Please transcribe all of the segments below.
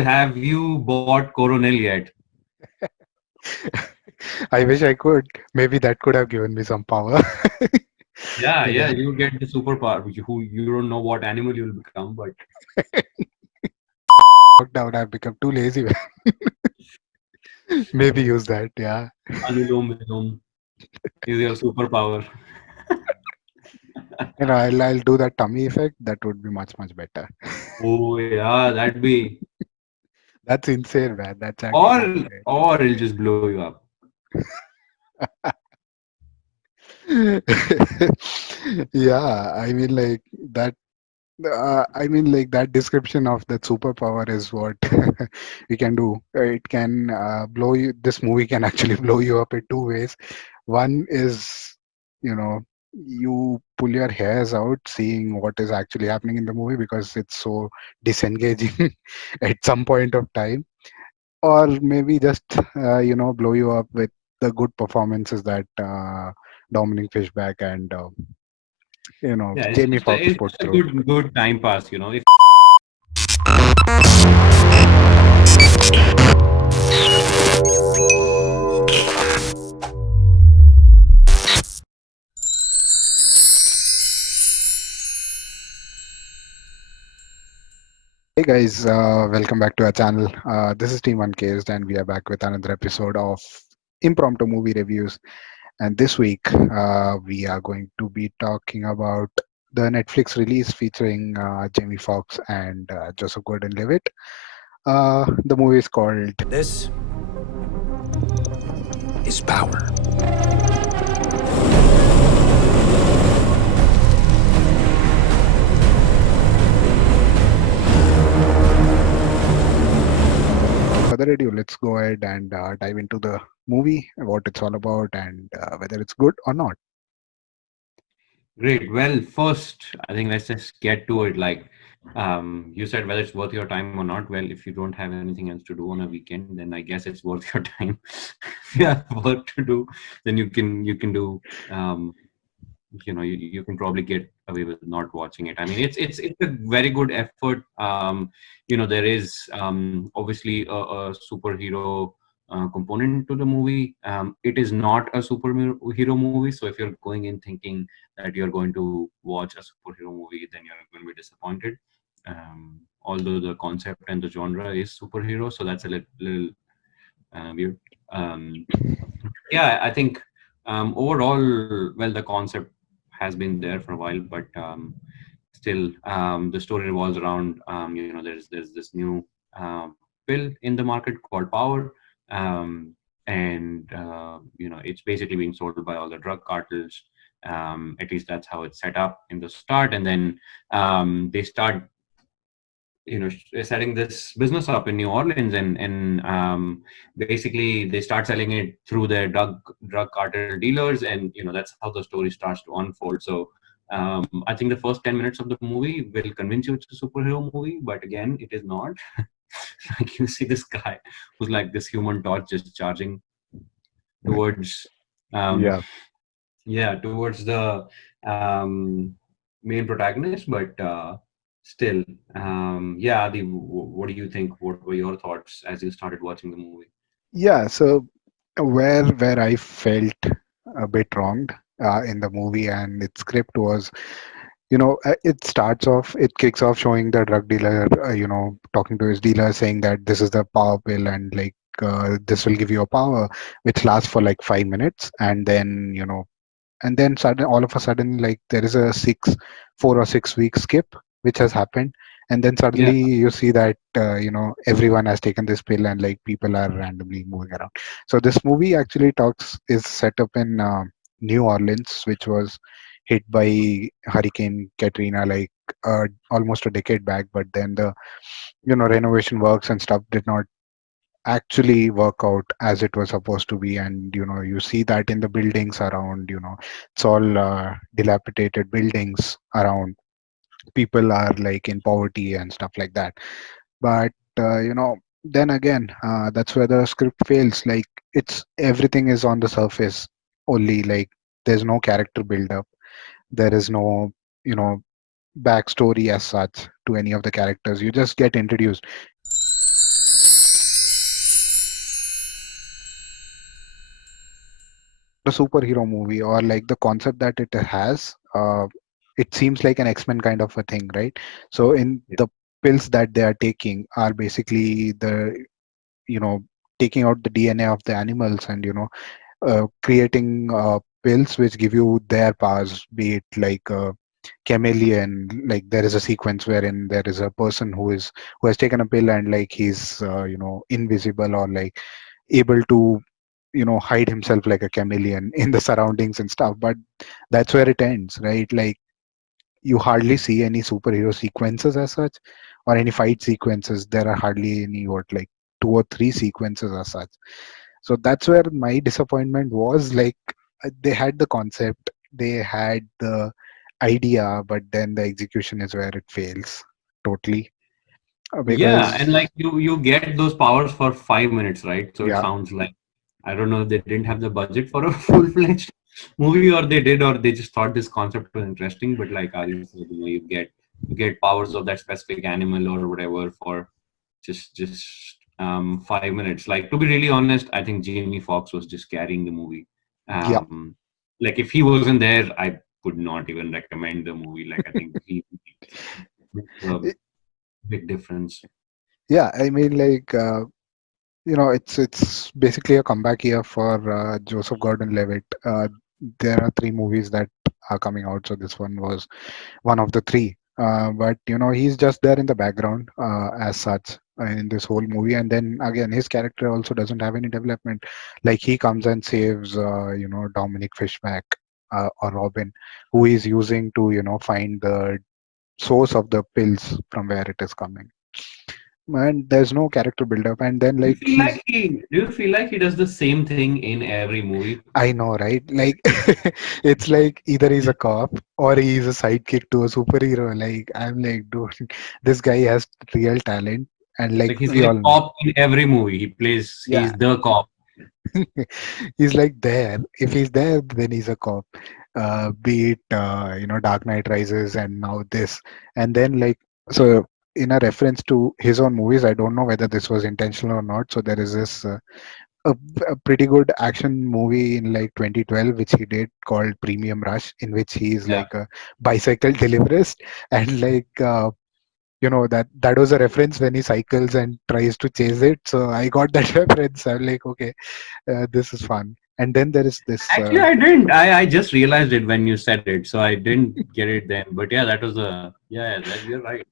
have you bought Coronel yet? I wish I could. Maybe that could have given me some power. Yeah, You know. yeah, you get the superpower. Who you don't know what animal you'll become, but Worked out, I've become too lazy. Maybe use that. Yeah. Anulom Vilom is your superpower. I'll do that tummy effect. That would be much better. Oh yeah, that'd be. That's insane, man. That's actually Or insane. or it'll just blow you up. Yeah, I mean, like that. I mean, like that description of that superpower is what we can do. It can blow you. This movie can actually blow you up in two ways. One is, you know, you pull your hairs out seeing what is actually happening in the movie because it's so disengaging at some point of time, or maybe just blow you up with the good performances that Dominic Fishback and Yeah, Jamie Foxx it's put just a through. good time pass, you know. If Hey guys, welcome back to our channel. This is Team Uncased, and we are back with another episode of Impromptu Movie Reviews. And this week, we are going to be talking about the Netflix release featuring Jamie Foxx and Joseph Gordon-Levitt. The movie is called. This is power. Further ado, let's go ahead and dive into the movie, what it's all about, and whether it's good or not. great. Well, first, I think let's just get to it. Like, you said whether it's worth your time or not. Well, if you don't have anything else to do on a weekend, then I guess it's worth your time. If you have work to do, then you can do. You can probably get away with not watching it. I mean, it's a very good effort. There is obviously a superhero component to the movie. It is not a superhero movie, so if you're going in thinking that you're going to watch a superhero movie, then you're going to be disappointed. Although the concept and the genre is superhero, so that's a little weird. Um, yeah, I think overall, well, the concept has been there for a while, but still, the story revolves around there's this new pill in the market called power, and it's basically being sold by all the drug cartels. At least that's how it's set up in the start, and then they start setting this business up in New Orleans, and basically they start selling it through their drug cartel dealers, and that's how the story starts to unfold. So I think the first 10 minutes of the movie will convince you it's a superhero movie, but again, it is not. Like you see this guy who's like this human torch just charging towards um, Yeah. yeah, towards the um, main protagonist, but still, yeah, what do you think? What were your thoughts as you started watching the movie? Yeah. So where I felt a bit wronged in the movie and its script was, it starts off, it kicks off showing the drug dealer, talking to his dealer, saying that this is the power pill and like this will give you a power, which lasts for like 5 minutes, and then sudden all of a sudden like there is a 4 or 6 week skip which has happened, and then Yeah, suddenly you see that everyone has taken this pill and like people are randomly moving around. So this movie actually talks is set up in New Orleans, which was hit by Hurricane Katrina like almost a decade back, but then the renovation works and stuff did not actually work out as it was supposed to be, and you see that in the buildings around. It's all dilapidated buildings around. People are like in poverty and stuff like that. But then again, that's where the script fails. Like, it's everything is on the surface only. Like, there's no character build up, there is no you know backstory as such to any of the characters. You just get introduced. a superhero movie, or like the concept that it has, it seems like an X-Men kind of a thing, right? So in the pills that they are taking are basically the, you know, taking out the DNA of the animals, and creating pills which give you their powers, be it like a chameleon. Like there is a sequence wherein there is a person who has taken a pill, and like he's invisible, or like able to hide himself like a chameleon in the surroundings and stuff. But that's where it ends, right? Like you hardly see any superhero sequences as such, or any fight sequences. There are hardly any, what, like two or three sequences as such. So that's where my disappointment was. Like they had the concept, they had the idea, but then the execution is where it fails totally. Yeah, and Because like you get those powers for 5 minutes, right? So it yeah, sounds like, I don't know, they didn't have the budget for a full-fledged movie, or they did, or they just thought this concept was interesting. But like Ariel said, you get powers of that specific animal or whatever for just 5 minutes. Like, to be really honest, I think Jamie Foxx was just carrying the movie. yeah, Um, like if he wasn't there, I would not even recommend the movie. Like I think he makes a big difference. yeah. I mean, like it's basically a comeback year for Joseph Gordon-Levitt. There are three movies that are coming out, so this one was one of the three. But he's just there in the background as such in this whole movie, and then again, his character also doesn't have any development. Like he comes and saves, Dominique Fishback, or Robin, who is using to find the source of the pills from where it is coming. And there's no character build up, and then like he's Do you feel like he does the same thing in every movie? I know, right? Like, it's like either he's a cop or he's a sidekick to a superhero. Like, I'm like, dude, this guy has real talent, and like Like he's we like all a know, cop in every movie. yeah, He's the cop. he's like there. If he's there, then he's a cop. Be it Dark Knight Rises, and now this, and then like so. In a reference to his own movies, I don't know whether this was intentional or not. So there is this a, a pretty good action movie in like 2012 which he did called Premium Rush, in which he is Yeah. like a bicycle deliverist, and like that was a reference when he cycles and tries to chase it. So I got that reference. I'm like, okay, this is fun. And then there is this Actually, I didn't. I just realized it when you said it, so I didn't get it then. But yeah, that was a yeah. That you're right.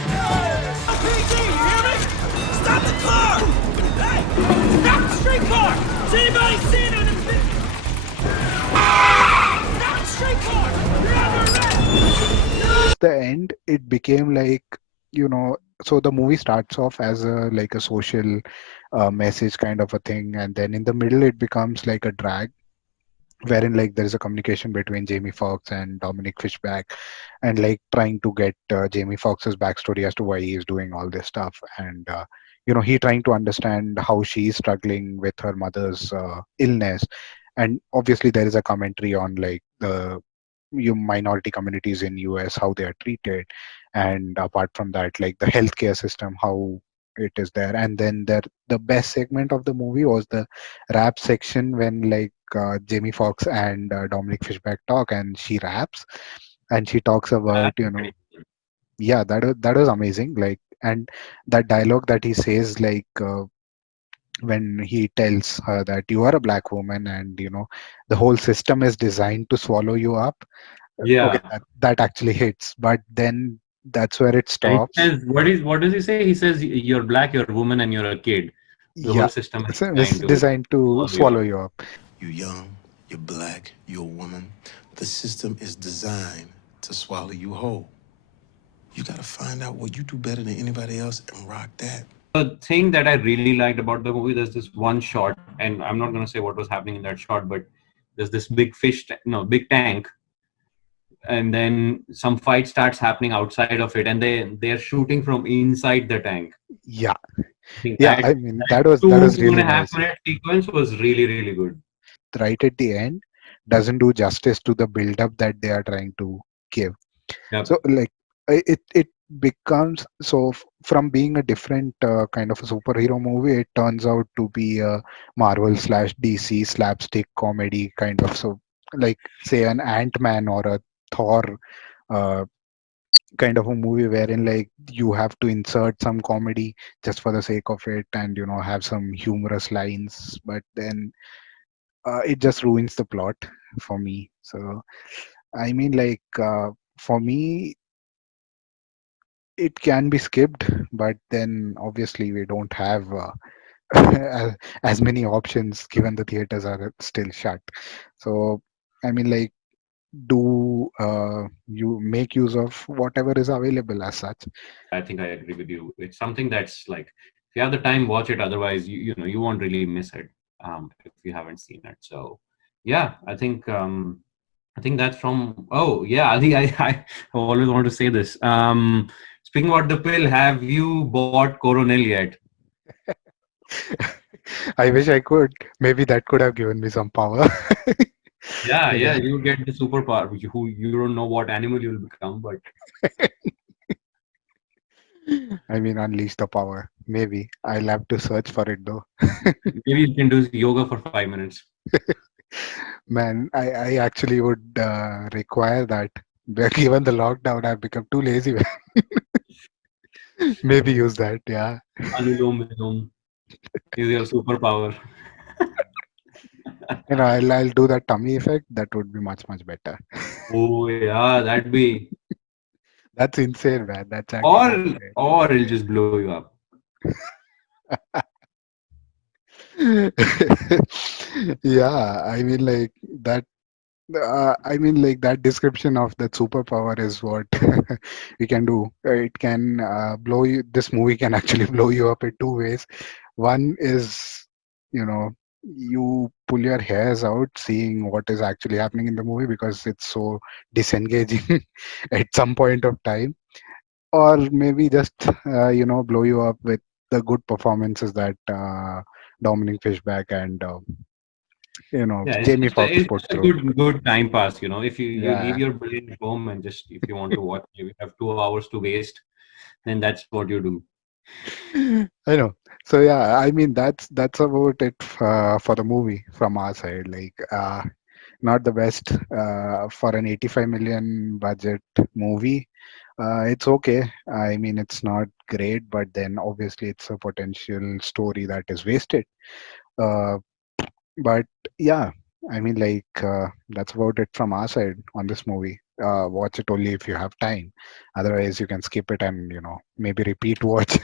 LPD, you hear me? Stop the car! Hey! Stop the streetcar! Has anybody seen it? Stop the streetcar! You're under arrest! the end, it became like, so the movie starts off as a like a social message kind of a thing, and then in the middle it becomes like a drag, wherein like there is a communication between Jamie Foxx and Dominic Fishback, and like trying to get Jamie Foxx's backstory as to why he is doing all this stuff, and he trying to understand how she is struggling with her mother's illness, and obviously there is a commentary on like the minority communities in US, how they are treated, and apart from that, like the healthcare system, how it is there. And then the best segment of the movie was the rap section, when like Jamie Foxx and Dominic Fishback talk, and she raps, and she talks about, That's pretty good. yeah, that was amazing. Like, and that dialogue that he says, like when he tells her that you are a black woman, and the whole system is designed to swallow you up. Okay, Yeah. that actually hits, but then that's where it And he stops. says, what does he say? He says, "You're black, you're a woman, and you're a kid. The whole Yeah, system is it's designed to designed to swallow you swallow up." you up. You're young, you're black, you're a woman. The system is designed to swallow you whole. You gotta find out what you do better than anybody else and rock that. The thing that I really liked about the movie, there's this one shot, and I'm not going to say what was happening in that shot, but there's this big big tank and then some fight starts happening outside of it, and they're shooting from inside the tank. Yeah, I think yeah. I that mean, that two was two and really a half nice. minute sequence was really really good. Right at the end, doesn't do justice to the build up that they are trying to give. Yep. So like it becomes so from being a different kind of a superhero movie, it turns out to be a Marvel slash DC slapstick comedy kind of, so like say an Ant-Man or a Thor uh, kind of a movie wherein like you have to insert some comedy just for the sake of it, and have some humorous lines, but then it just ruins the plot for me. So I mean, like, for me, it can be skipped, but then obviously we don't have as, as many options given the theaters are still shut. So, I mean, like, do you make use of whatever is available as such? I think I agree with you. It's something that's like, if you have the time, watch it. Otherwise, you won't really miss it if you haven't seen it. So, yeah, I think that's from. Oh, yeah, I think I always want to say this. Speaking about the pill, have you bought Coronel yet? I wish I could. Maybe that could have given me some power. Yeah, Yeah. yeah, you get the superpower. You don't know what animal you'll become, but I mean, unleash the power. Maybe. I'll have to search for it though. maybe you can do yoga for 5 minutes. Man, I actually would require that. But given the lockdown, I've become too lazy. Maybe use that, yeah. Anulom Vilom is your superpower. I'll do that tummy effect. That would be much, much better. Oh yeah, that'd be. That's insane, man. That's actually Or insane. or it'll just blow you up. Yeah, I mean, like that. I mean, like that description of that superpower is what we can do. It can blow you. This movie can actually blow you up in two ways. One is, you know, you pull your hairs out seeing what is actually happening in the movie because it's so disengaging at some point of time, or maybe just blow you up with the good performances that Dominic Fishback and Yeah, it's Jamie just a, Foxx it's put just a through. good time pass. If you leave Yeah, your brain at home and just if you want to watch, you have 2 hours to waste, then that's what you do. I know. So yeah, I mean that's about it for the movie from our side. Like, not the best for an 85 million budget movie. It's okay. I mean, it's not great, but then obviously it's a potential story that is wasted. Uh, but yeah, I mean, like, that's about it from our side on this movie. Watch it only if you have time. Otherwise, you can skip it and maybe repeat watch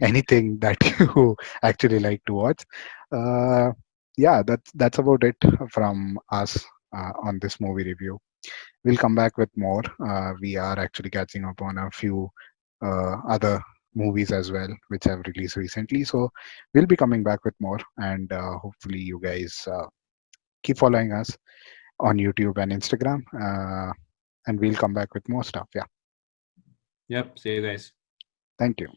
anything that you actually like to watch. Uh, yeah, that's about it from us on this movie review. We'll come back with more. We are actually catching up on a few other movies as well, which have released recently. So we'll be coming back with more, and hopefully you guys keep following us on YouTube and Instagram, and we'll come back with more stuff. Yeah, Yep. See you guys. thank you.